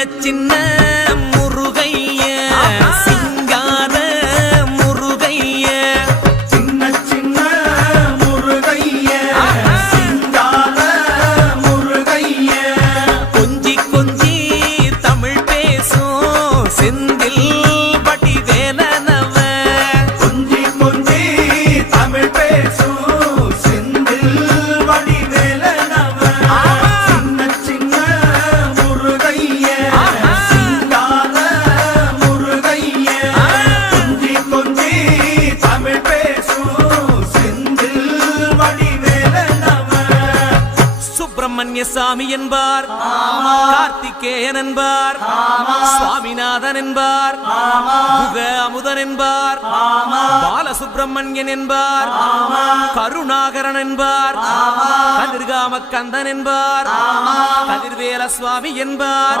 சின்ன முருகைய சிங்கார முருகைய சின்ன சின்ன முருகைய சிங்கார முருகைய கொஞ்சி கொஞ்சி தமிழ் பேசும் செந்தில் பட்டி வேலனவ கொஞ்சி கொஞ்சி தமிழ் பேசும் செந்தில் வடி வேலனவ சின்ன சின்ன முருகைய சிங்கார முருகைய கொஞ்சி கொஞ்சி தமிழ் பேசும் செந்தில் வடி வேலனவ சுப்பிரமணிய சாமி என்பார் கார்த்திகேயன் என்பார் சுவாமிநாதன் என்பார் முக அமுதன் என்பார் பாலசுப்பிரமணியன் என்பார் கருணாகரன் என்பார் கதிர்காம கந்தன் என்பார் கதிர்வேல சுவாமி என்பார்